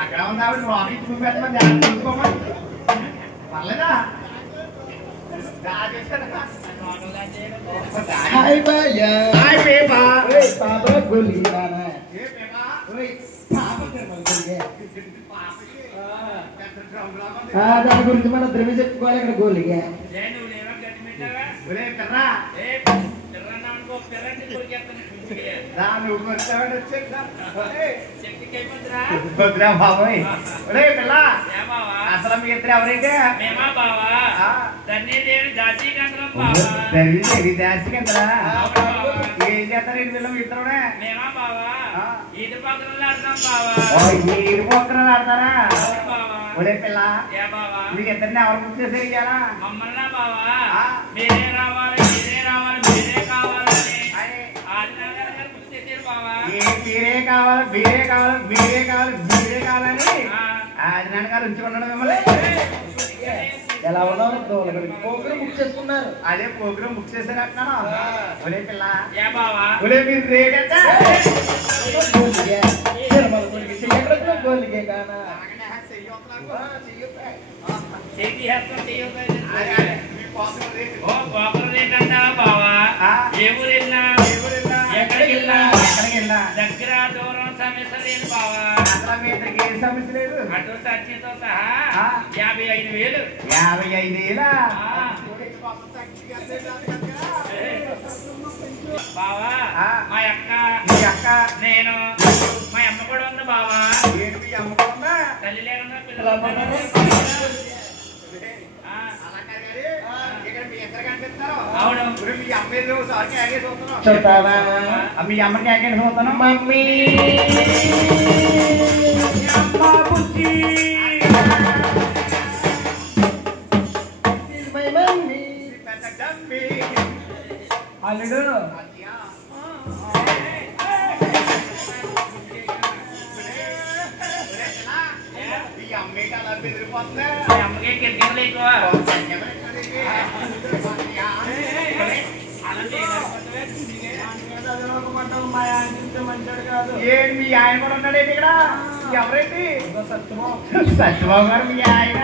అక్కడ ఉన్నాడు వాకింగ్ చూపెట్టమని చూసుకోమని పర్లేదా हाय भैया हाय पेपा ओए पापा गोली खाना है ये पेपा ओए पापा कर बोल गए हां दादा గురించి మన ద్రవి చెప్పుకోవాలి ఇక్కడ గోలి గే నేను నేమ గట్టి మిట్టగా ఒరే కర్రా ఏ కర్రన్నా అనుకో పెరంటి కొరికేస్తాను దా నువ్వు వచ్చాడు వచ్చేదా ఏ చెట్టుకి అయిపోద్రా భద్రా బాబాయ్ ఒరే పిల్ల ఏ బావా అసలు మీ ఇద్దరు ఎవరైతే మేమా బావా దన్ని దేని దాసి కంద్రం బావా తెలివి ఇది దాసి కదరా బావా ఏం చేస్తారు ఈ పిల్లలు ఇద్దరునే మేమా బావా ఈది పక్కన ఆడతాం బావా ఓ ఈ పోకర ఆడతారా బావా ఒరే పిల్ల ఏ బావా మీ ఇద్దరిని ఎవరు బుక్ చేశారు ఇయ్యాలా మమ్మల్ని బావా మీరే రావాలి మీరే కావాలని ఆదినగర్ గారు బుక్ చేశారు బావా మీరే కావాలి మీరే కావాలని అది నాన్నగారు ఉంచుకున్నాడు మిమ్మల్ని ఎలా ఉన్నారు ప్రోగ్రామ్ బుక్ చేసుకున్నారు అదే ప్రోగ్రామ్ బుక్ చేశారు అంటున్నాను ఒరే పిల్ల ఏ బావా ఒరే మీరు రేట్ ఎంత గోలి గే నిర్మల గురించి ఎక్కడ గోలి గే గానా చేతి హస్తం చేయొద్దు ఓ బాబులు రేటన్నా బావా ఏ ఊరు వెళ్ళినా ఎక్కడికి వెళ్ళినా దగ్గర దూరం సమస్య లేదు బావా అసలు మీ ఇద్దరికి ఏం సమస్య లేదు అటు సచ్చితో సహా 55,000 55,000 బావా మా అక్క మీ అక్క నేను మా అమ్మ కూడా ఉంది బావా ఏంటి మీ అమ్మకుండా తల్లి లేకుండా పిల్లలు ఇక్కడ మీ ఇద్దరు కనిపిస్తున్నారు అవును ఇప్పుడు మీ అమ్మ ఏదో సారికి ఆగే చూస్తున్నాం చెప్తావా మీ అమ్మకి ఆగే చూస్తున్నాం మమ్మీ అమ్మ బుద్ధి మై మమ్మీ పెద్ద డబ్బి అల్లుడు ఈ అమ్మకి అలా బెదిరిపోతుందా మా అమ్మకి కిడ్నీలు ఎక్కువ ఏంటి మీ ఆయన కూడా ఉన్నాడేంటి ఇక్కడ ఎవరేంటి సత్యబాబు గారు మీ ఆయన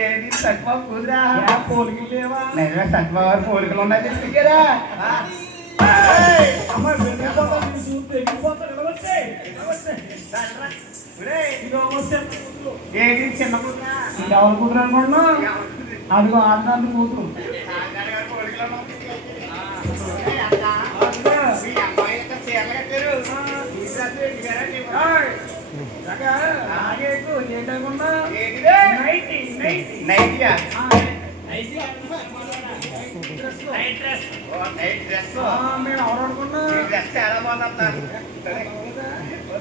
ఏంటి సత్యబాబు కూతురా పోలికలు లేవా నిజమే సత్యబాబు గారు పోలికలు ఉన్నాయి తెలుసు కదా ఏది చిన్న కూతురా ఎవరు కూతురు అనుకుంటున్నా అదిగో ఆడదాన్ని కూతురు మేము ఎవరు అనుకున్నా చాలా బాగుంది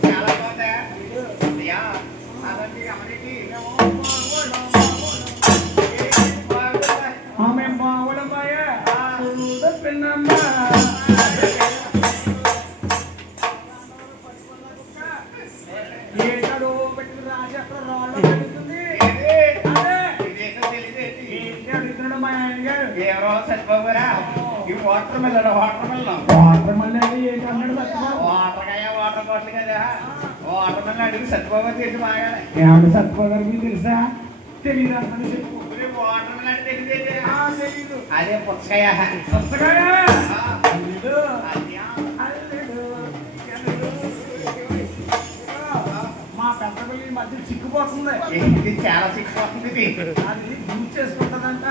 చాలా బాగుందా మేము బాగుడం బాయా పిన్నమ్మ ఏదో పెట్టి రాజు అక్కడ రాళ్ళు పెడుతుంది మా ఆయన గారు ఎవరో సత్యబాబురా ఈ వాటర్ మిల్లన్ వాటర్ మళ్ళీ ఏంటన్నాడు సత్యబాబు వాటర్ బాటిల్ కదా వాటర్ మిల్లన్ అడిగి సత్యబాబు చేసి బాగానే ఏమంటే సత్యబాబు గారు మీకు తెలుసా తెలియదు అన్నది చెప్పు వాటర్ మిల్లన్ తెలియదు అదే పుచ్చకాయ పుస్తకాయ మా పెద్ద పిల్లలు ఈ మధ్య చిక్కుపోతుంది ఇది చాలా సిక్కిపోతుంది అది యూజ్ చేసుకుంటుందంట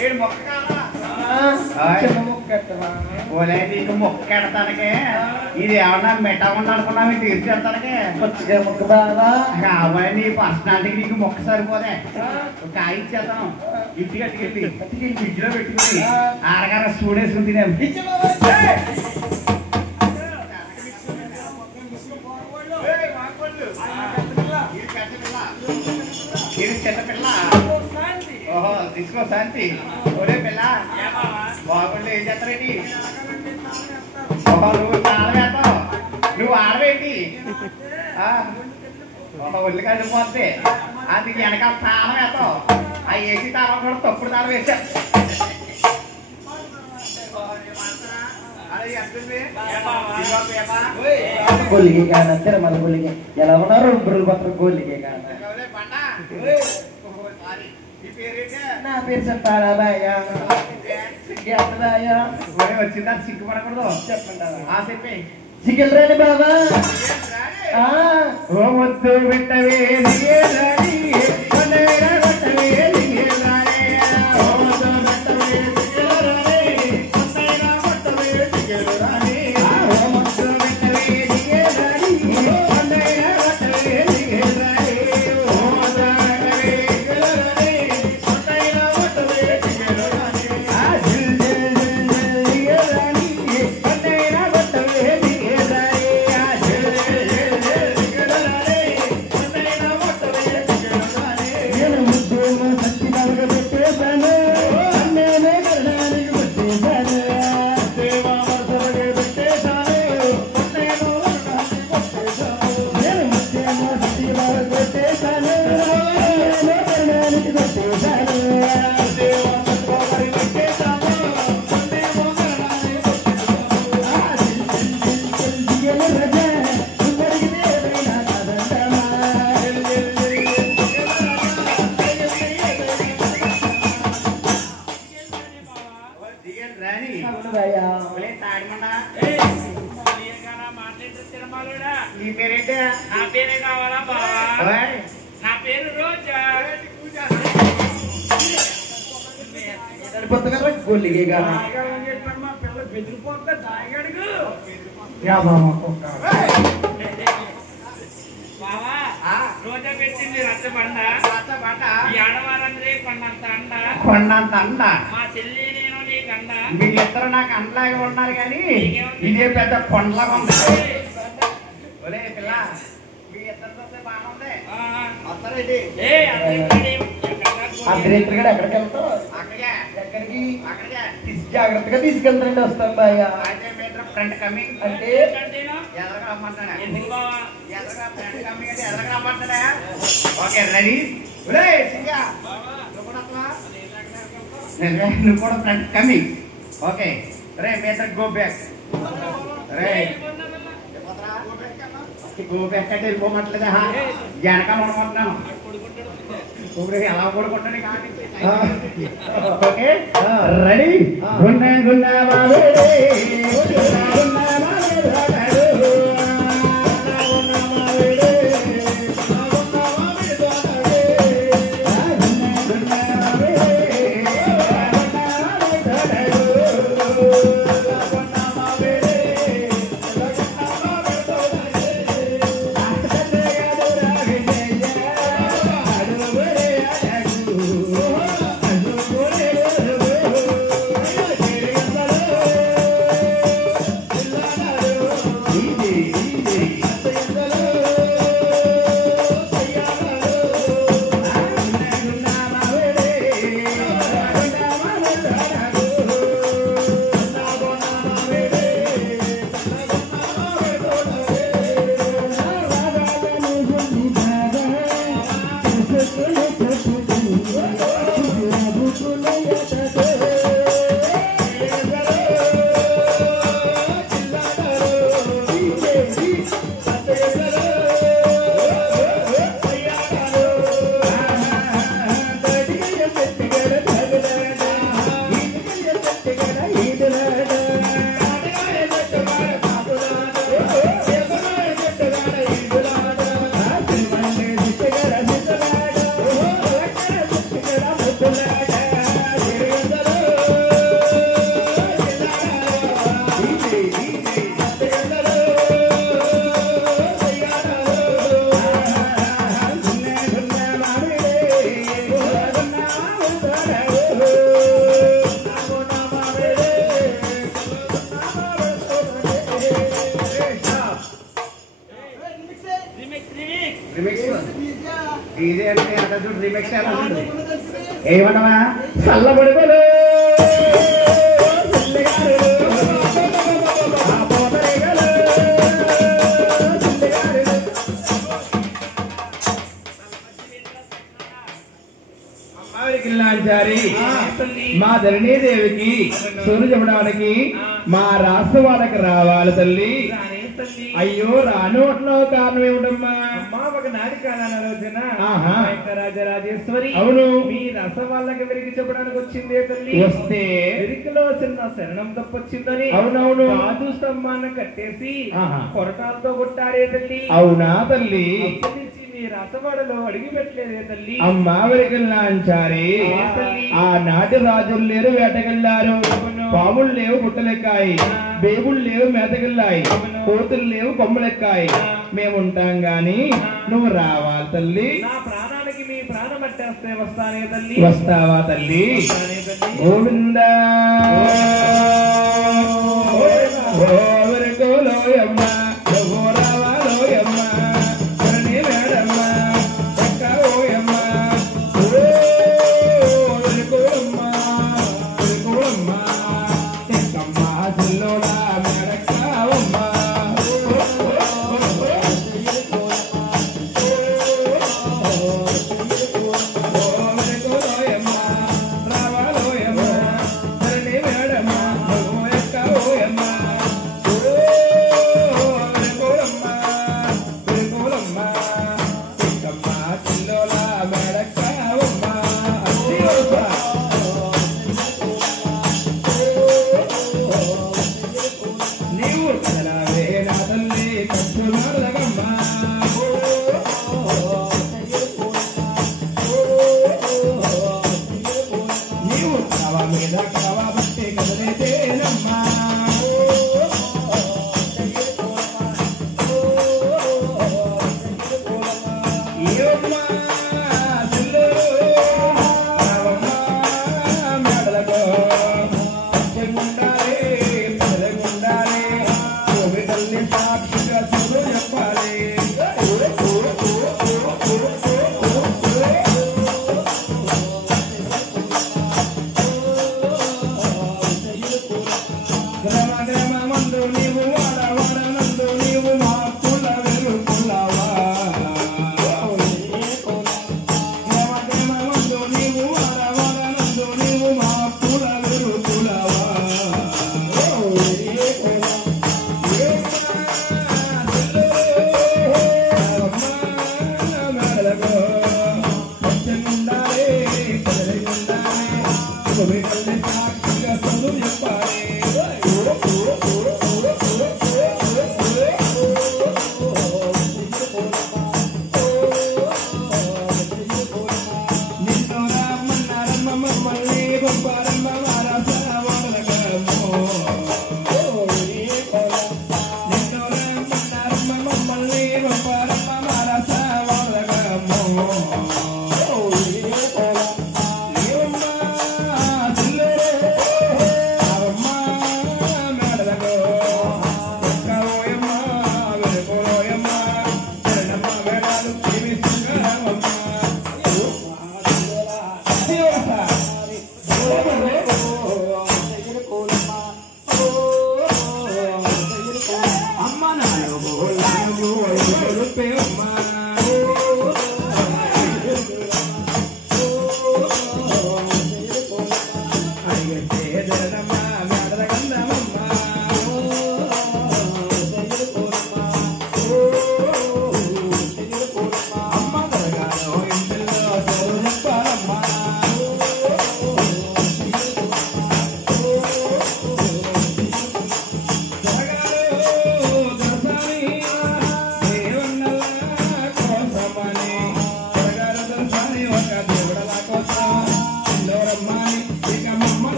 ఏడు మొక్క కావాలా చిన్న ముక్క ఎత్తవా? ఓలే నీకు మొక్క ఎడతానికే ఇది ఏమన్నా మెట్టకుండా అనుకున్నావు తీర్చి పెడతానికే పుచ్చకాయ ముక్క బాగా కాబట్టి నీ పర్సనాలిటీకి నీకు మొక్క సరిపోదే ఒక కాయ ఇచ్చేస్తాను ఇంటికి అట్టుకెళ్ళి ఫ్రిడ్జ్ లో పెట్టుకుని ఆరగార స్టూడేసుకుని తినేం ఇది చిన్న పిల్ల ఓహో తీసుకో శాంతి ఒరే పిల్ల బాగుండు ఏం చేస్తారేంటి ఓహో నువ్వు తాళ వేస్తావు నువ్వు ఆడవేంటి ఒళ్ళు కలిగిపోతే అది వెనకాల తాళం వేస్తాం ఆ ఏసీ తాళం కూడా తప్పుడు తాళం వేసాం అది గోలిగే కాన తిరుమల గోలిగే ఎలా ఉన్నారు బుర్రలు పత్రం గోలిగే కాన నా పేరు చెప్పారాబాయ్యా వచ్చిందా సిగ్గుపడకూడదు చెప్పండి ఆ చెప్పి చికెన్ రాని బాబా ఓ వద్దు పెట్టవే నీ పేరేంటే నా పేరే కావాలా బావా నా పేరు రోజా సరిపోతుంది కదా గోలిగే కాన మా పిల్ల బెదిరిపోతా దాయగడుగు బావా రోజా పెట్టింది రచ్చబండ ఈ ఆడవారందరే కొండంత అండ కొండంత అండ మా చెల్లి నేను నీకు అండ వీళ్ళిద్దరు నాకు అండలాగా ఉన్నారు కానీ ఇదే పెద్ద కొండలాగా ఉంది ఒరే పిల్ల మీ ఇద్దరితో బాగుంది వస్తారేంటి అర్ధరేత్రి కూడా ఎక్కడికి వెళ్తావు అక్కడికే ఎక్కడికి అక్కడికే జాగ్రత్తగా తీసుకెళ్తారండి వస్తాం బాయ్యా అయితే మీ ఇద్దరు ఫ్రంట్ కమింగ్ అంటే ఎదరగా రమ్మంటాడా ఎందుకు బావా ఎదరగా ఫ్రంట్ కమింగ్ అంటే ఎదరగా రమ్మంటాడా ఓకే రెడీ ఒరే సింగా నువ్వు కూడా వస్తావా నువ్వు కూడా ఫ్రంట్ కమింగ్ ఓకే రే మీ ఇద్దరు గో బ్యాక్ రే గో బ్యాక్ అంటే వెళ్ళిపోమట్లేదా వెనకాల ఉండమంటున్నాను ఇప్పుడు ఎలా కొడుకుంటాను ఓకే రెడీ గుండె గుండె ఏమన్నా చల్లబడుకోలు లాంచారి మా ధరణీదేవికి సూరు చెప్పడానికి మా రాష్ట్ర వాళ్ళకి రావాలి తల్లి. అయ్యో రానోట్లో కారణం ఏమిటమ్మా? అమ్మా ఒకనాటి కాలాల రోజున ఆహా. రాజరాజేశ్వరి అవును. మీ రస వాళ్ళకి వెలికి చెప్పడానికి వచ్చిందే తల్లి. వస్తే వెలికిలో చిన్న శరణం తప్పొచ్చిందని అవునవును. రాజు స్తంభాన్ని కట్టేసి ఆహా. కొరటాలతో కొట్టారే తల్లి. అవునా తల్లి? అప్పటి నుంచి మీ రసవాడలో అడిగి పెట్టలేదే తల్లి. అమ్మా వెలిగిల్లాంచారి ఆనాటి రాజులు లేరు వేటకెళ్ళారు, పాములు లేవు గుట్టలెక్కాయి, బేబులు లేవు మేతకెళ్ళాయి, కోతులు లేవు కొమ్మలెక్కాయి. మేముంటాం గాని నువ్వు రావాలి తల్లి. నా ప్రాణానికి మీ ప్రాణం పట్టేస్తే వస్తానే తల్లి. వస్తావా తల్లి? వస్తానే తల్లి. గోవిందా లోయమ్మ రావాలోయమ్మ మేడమ్మ పక్క ఓయమ్మ కోయమ్మ ఎక్కమ్మ జిల్లోడా మేడక్కవమ్మ లోయమ్మ రావాలోయమ్మ మేడమ్మ ఓయమ్మ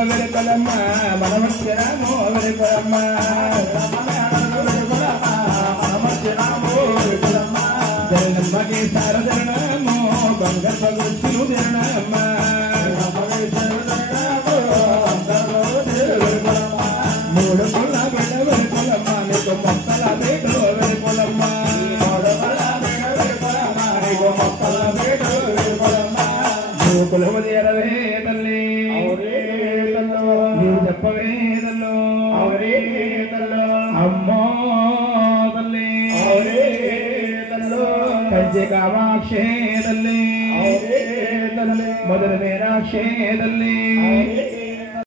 వెలుపలమ్మ మనమచ్చిరామో వెలుపలమ్మ జనమ్మకి సారదరణమో బంగారు పగులు జనమ్మ మూడు కొల్ల బిడ్డ వెలుపలమ్మ నీకు మొక్కల బేట వెలుపలమ్మ మొక్కల బేట వెలుపలమ్మ కులము చేరవే తల్లి నీవు చెప్పవే తల్లు అమ్మో తల్లి కంచి కామాక్షే తల్లి మొదలు మీనాక్షే తల్లి